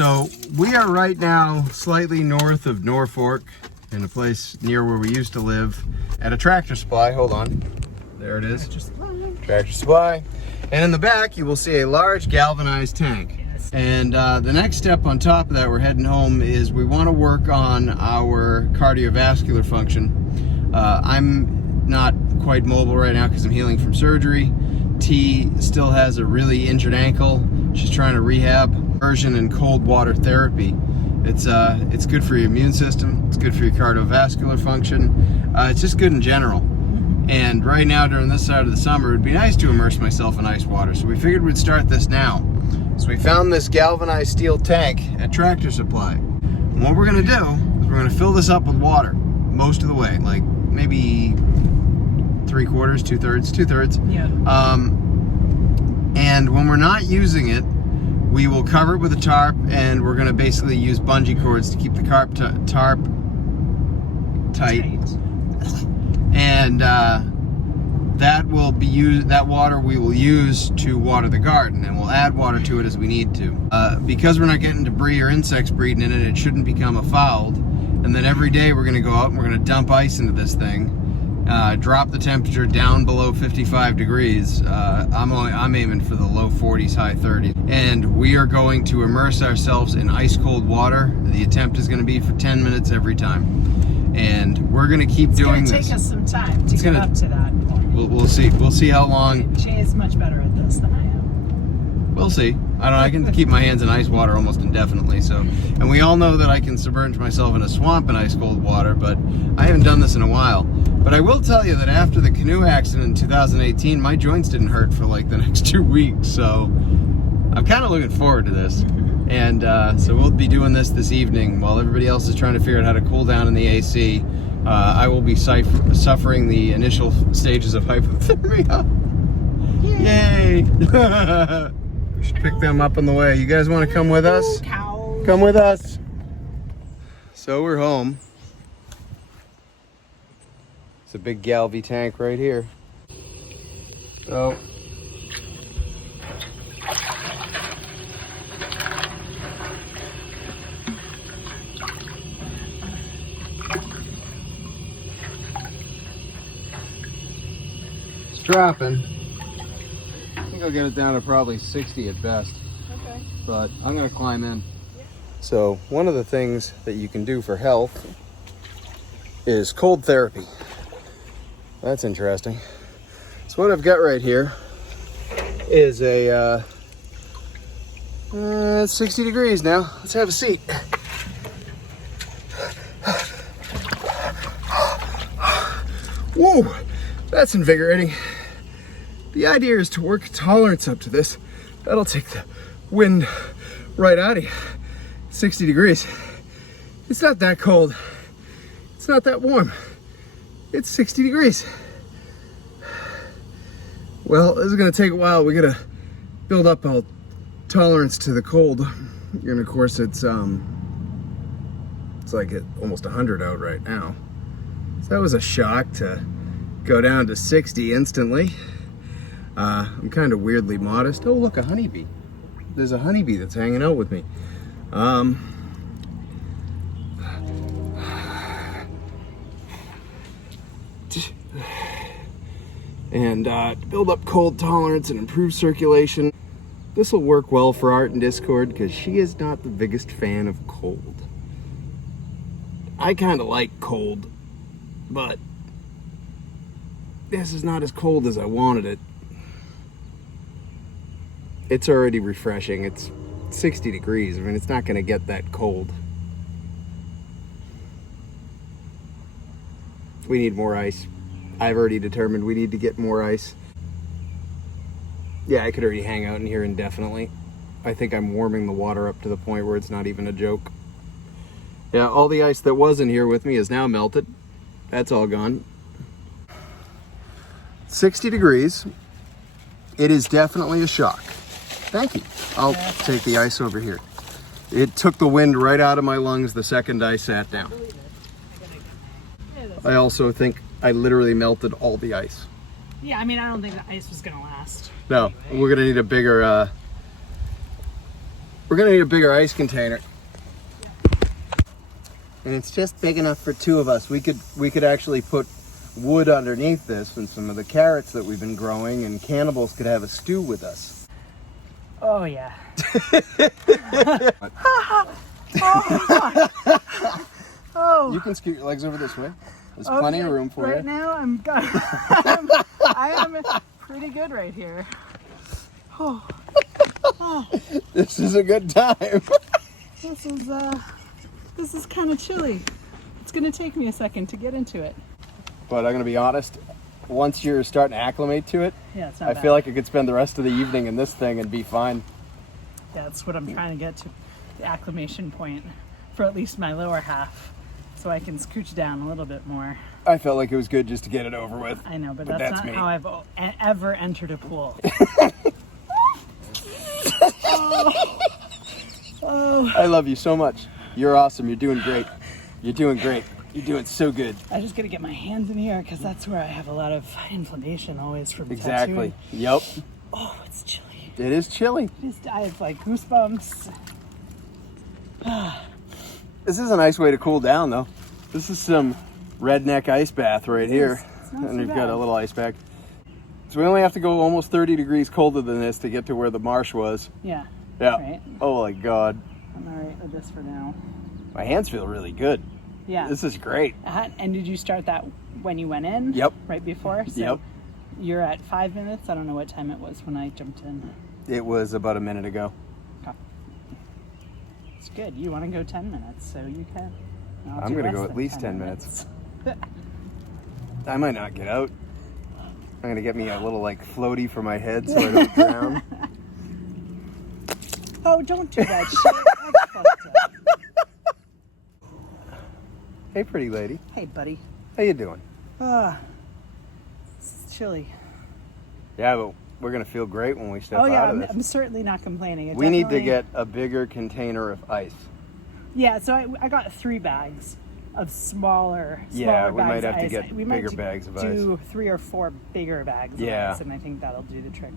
So we are right now slightly north of Norfolk in a place near where we used to live at a Tractor Supply. Hold on. There it is. Tractor Supply. And in the back you will see a large galvanized tank. And the next step on top of that, we're heading home, is we want to work on our cardiovascular function. I'm not quite mobile right now because I'm healing from surgery. T still has a really injured ankle. She's trying to rehab. Immersion in cold water therapy. It's good for your immune system. It's good for your cardiovascular function. It's just good in general. And right now during this side of the summer, it'd be nice to immerse myself in ice water. So we figured we'd start this now. So we found this galvanized steel tank at Tractor Supply. And what we're gonna do is we're gonna fill this up with water most of the way, like maybe 3/4, 2/3. Yeah. And when we're not using it, we will cover it with a tarp, and we're gonna basically use bungee cords to keep the tarp tight. And that will be used. That water we will use to water the garden, and we'll add water to it as we need to. Because we're not getting debris or insects breeding in it, it shouldn't become a fouled. And then every day we're gonna go out and we're gonna dump ice into this thing. Drop the temperature down below 55 degrees. I'm aiming for the low 40s, high 30s. And we are going to immerse ourselves in ice cold water. The attempt is going to be for 10 minutes every time. And we're going to keep doing this. It's going to take us some time to get up to that point. We'll see. We'll see how long. She is much better at this than I am. We'll see. I can keep my hands in ice water almost indefinitely. So, and we all know that I can submerge myself in a swamp in ice cold water, but I haven't done this in a while. But I will tell you that after the canoe accident in 2018, my joints didn't hurt for like the next 2 weeks. So I'm kind of looking forward to this. And so we'll be doing this evening while everybody else is trying to figure out how to cool down in the AC. I will be suffering the initial stages of hypothermia. Yay! We should pick them up on the way. You guys want to come with us? Come with us. So we're home. It's a big Galvy tank right here. So it's dropping. I think I'll get it down to probably 60 at best. Okay. But I'm gonna climb in. So one of the things that you can do for health is cold therapy. That's interesting. So what I've got right here is a, it's 60 degrees now. Let's have a seat. Whoa, that's invigorating. The idea is to work tolerance up to this. That'll take the wind right out of you. 60 degrees. It's not that cold. It's not that warm. It's 60 degrees. Well, this is gonna take a while. We gotta build up a tolerance to the cold. And of course it's like almost 100 out right now. So that was a shock to go down to 60 instantly. I'm kind of weirdly modest. Oh, look, a honeybee. There's a honeybee that's hanging out with me. And to build up cold tolerance and improve circulation. This will work well for Art in Discord because she is not the biggest fan of cold. I kind of like cold, but this is not as cold as I wanted it. It's already refreshing. It's 60 degrees. I mean, it's not going to get that cold. We need more ice. I've already determined we need to get more ice. Yeah, I could already hang out in here indefinitely. I think I'm warming the water up to the point where it's not even a joke. Yeah, all the ice that was in here with me is now melted. That's all gone. 60 degrees. It is definitely a shock. Thank you. I'll take the ice over here. It took the wind right out of my lungs the second I sat down. I also think I literally melted all the ice. Yeah, I mean, I don't think the ice was gonna last. No, we're gonna need a bigger We're gonna need a bigger ice container. And it's just big enough for two of us. We could actually put wood underneath this and some of the carrots that we've been growing, and cannibals could have a stew with us. Oh yeah. Oh. You can scoot your legs over this way. There's plenty of room for right you. Now I am pretty good right here. Oh. This is a good time. This is kind of chilly. It's gonna take me a second to get into it. But I'm gonna be honest, once you're starting to acclimate to it, Yeah, it's not I bad. feel like I could spend the rest of the evening in this thing and be fine. That's what I'm trying to get to, the acclimation point for at least my lower half, so I can scooch down a little bit more. I felt like it was good just to get it over with. I know, but But that's that's not me. how I've ever entered a pool. I love you so much. You're awesome. You're doing great. You're doing great. You're doing so good. I just gotta get my hands in here because that's where I have a lot of inflammation always from Exactly. tattooing. Yep. Oh, it's chilly. It is chilly. I have like goosebumps. This is a nice way to cool down, though. This is some redneck ice bath right here. It's not And so we've got bad. a little ice pack. So we only have to go almost 30 degrees colder than this to get to where the marsh was. Yeah. Yeah. Right. Oh my God. I'm alright with this for now. My hands feel really good. Yeah. This is great. And did you start that when you went in? Yep. Right before? So Yep. You're at 5 minutes? I don't know what time it was when I jumped in. It was about a minute ago. It's good. You want to go 10 minutes, so you can. I'll I'm do gonna less go at than least 10 minutes. I might not get out. I'm gonna get me a little like floaty for my head so I don't drown. Oh, don't do that shit. That's fucked up. Hey, pretty lady. Hey, buddy. How you doing? It's chilly. Yeah, but we're gonna feel great when we step Oh yeah, out of this. I'm certainly not complaining. It We need to definitely- get a bigger container of ice. Yeah, so I got 3 bags of smaller. Yeah, smaller we bags might of have to ice. get We might bigger bags of do 3 or 4 bigger bags Yeah. of ice, and I think that'll do the trick.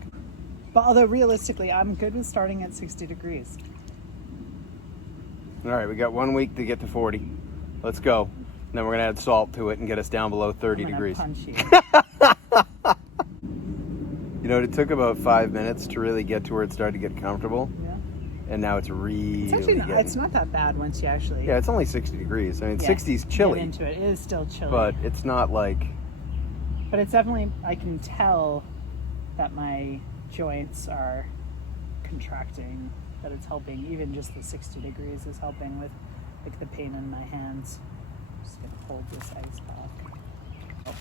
But although realistically, I'm good with starting at 60 degrees. All right, we got 1 week to get to 40. Let's go. And then we're gonna add salt to it and get us down below 30 I'm gonna degrees. punch you. You know, it took about 5 minutes to really get to where it started to get comfortable, Yeah. and now it's really It's actually not, getting. it's not that bad once you actually Yeah, it's only 60 degrees. I mean, yeah, 60's get chilly, into it. It is still chilly, but it's not like. but it's definitely, I can tell that my joints are contracting, that it's helping. Even just the 60 degrees is helping with like the pain in my hands. Just gonna hold this ice back.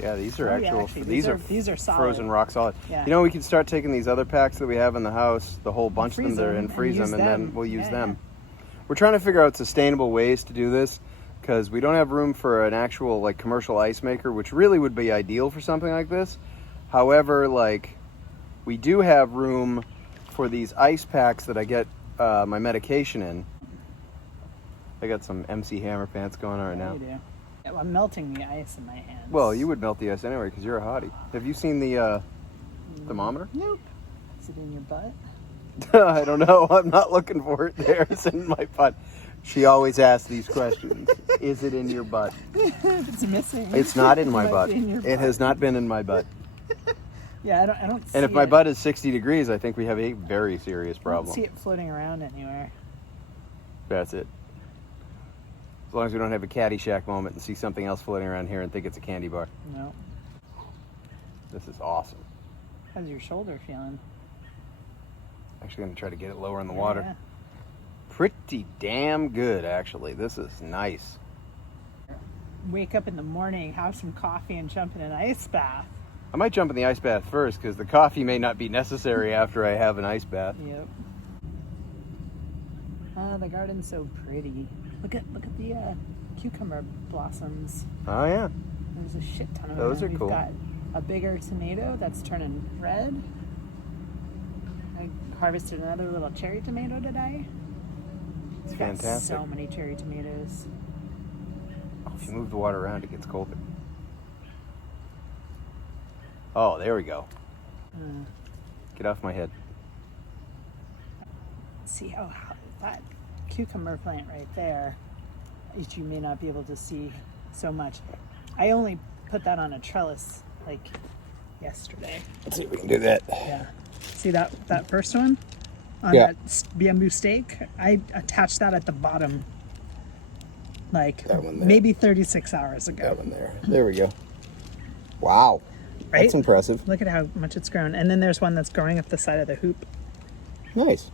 Yeah, these are Oh, yeah, actual. actually, these are these are solid. frozen rock solid. Yeah. You know, we can start taking these other packs that we have in the house, the whole bunch of them freeze there, them and and freeze use them, and then them. we'll use Yeah, them. We're trying to figure out sustainable ways to do this because we don't have room for an actual like commercial ice maker, which really would be ideal for something like this. However, like we do have room for these ice packs that I get my medication in. I got some MC Hammer pants going on right Yeah, now. you do. Yeah, well, I'm melting the ice in my hands. Well, you would melt the ice anyway because you're a hottie. Have you seen the thermometer? Nope. Is it in your butt? I don't know. I'm not looking for it there. It's in my butt. She always asks these questions. Is it in your butt? If it's missing. It's not in it my might butt. be in your It butt. has not been in my butt. Yeah, I don't see And if my it. butt is 60 degrees, I think we have a very serious I don't problem. see it floating around anywhere. That's it. As long as we don't have a Caddyshack moment and see something else floating around here and think it's a candy bar. No. This is awesome. How's your shoulder feeling? Actually, going to try to get it lower in the water. Yeah. Pretty damn good, actually. This is nice. Wake up in the morning, have some coffee, and jump in an ice bath. I might jump in the ice bath first because the coffee may not be necessary after I have an ice bath. Yep. The garden's so pretty. Look at the cucumber blossoms. Oh, yeah. There's a shit ton of Those them. are cool. We've got a bigger tomato that's turning red. I harvested another little cherry tomato today. It's We've got fantastic. so many cherry tomatoes. If you move the water around, it gets colder. Oh, there we go. Uh, Get off my head. see, oh, that cucumber plant right there, which you may not be able to see so much. I only put that on a trellis like yesterday. Let's see if we can do that. Yeah. See that first one? On Yeah. that bamboo stake? I attached that at the bottom like That one there. maybe 36 hours ago. That one there. There we go. Wow. Right? That's impressive. Look at how much it's grown. And then there's one that's growing up the side of the hoop. Nice.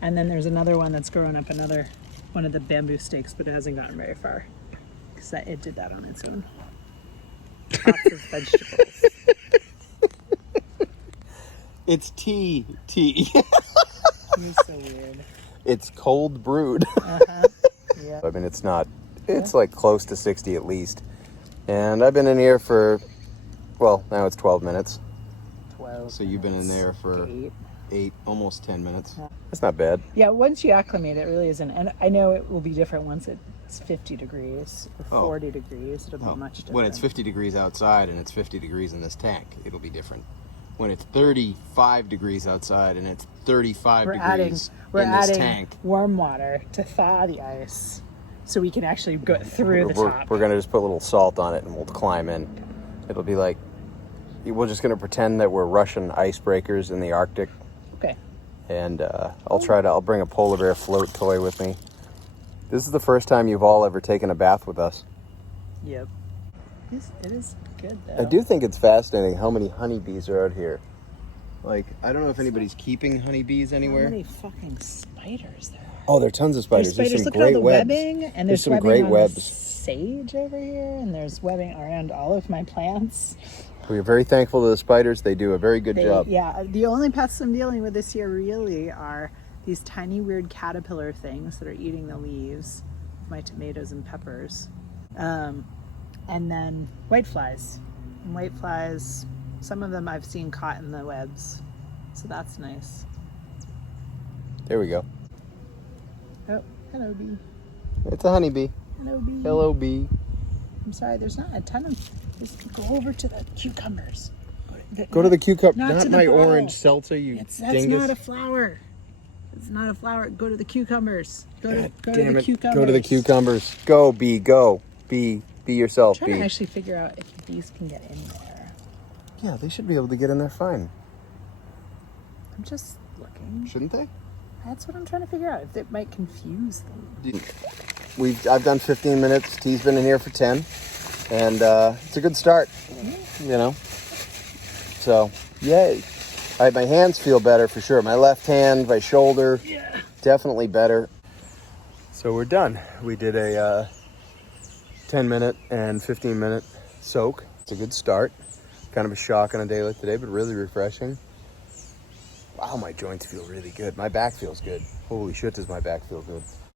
And then there's another one that's growing up another one of the bamboo stakes, but it hasn't gotten very far. Because it did that on its own. Lots of vegetables. It's tea. You're so weird. It's cold brewed. Yeah. I mean, it's not, it's like close to 60 at least. And I've been in here for, well, now it's 12 minutes. 12. So you've been in there for 8. 8, almost 10 minutes. That's not bad. Yeah, once you acclimate, it really isn't. And I know it will be different once it's 50 degrees or 40 degrees. It'll be much different. When it's 50 degrees outside and it's 50 degrees in this tank, it'll be different. When it's 35 degrees outside and it's 35 degrees in this tank. Warm water to thaw the ice so we can actually go through the top. We're going to just put a little salt on it and we'll climb in. It'll be like, we're just going to pretend that we're Russian icebreakers in the Arctic. Okay. And I'll bring a polar bear float toy with me. This is the first time you've all ever taken a bath with us. Yep. It is good, though. I do think it's fascinating how many honeybees are out here. Like, I don't know if anybody's keeping honeybees anywhere. How many fucking spiders there are. Oh, there are tons of spiders. There's spiders. some Look at all great the webs. webbing. And there's some webbing great on webs. the sage over here. And there's webbing around all of my plants. We are very thankful to the spiders. They do a very good job. Yeah, the only pests I'm dealing with this year really are these tiny weird caterpillar things that are eating the leaves of my tomatoes and peppers. And then whiteflies. And whiteflies, some of them I've seen caught in the webs. So that's nice. There we go. Oh, hello bee. It's a honeybee. Hello bee. Hello, bee. I'm sorry, there's not a ton of... Just go over to the cucumbers. Go to the cucumber. Not Not to the my bottle. orange seltzer, you That's dingus. not a flower. It's not a flower. Go to the cucumbers. Go to Damn the it. cucumbers. Go to the cucumbers. Go, bee, go. Be yourself, I'm trying bee. to actually figure out if bees can get in there. Yeah, they should be able to get in there fine. I'm just looking. Shouldn't they? That's what I'm trying to figure out. If it might confuse them. I've done 15 minutes. T's been in here for 10. And it's a good start, you know. So, yay. My hands feel better for sure. My left hand, my shoulder, definitely better. So we're done. We did a 10-minute and 15-minute soak. It's a good start. Kind of a shock on a day like today, but really refreshing. Wow, my joints feel really good. My back feels good. Holy shit, does my back feel good.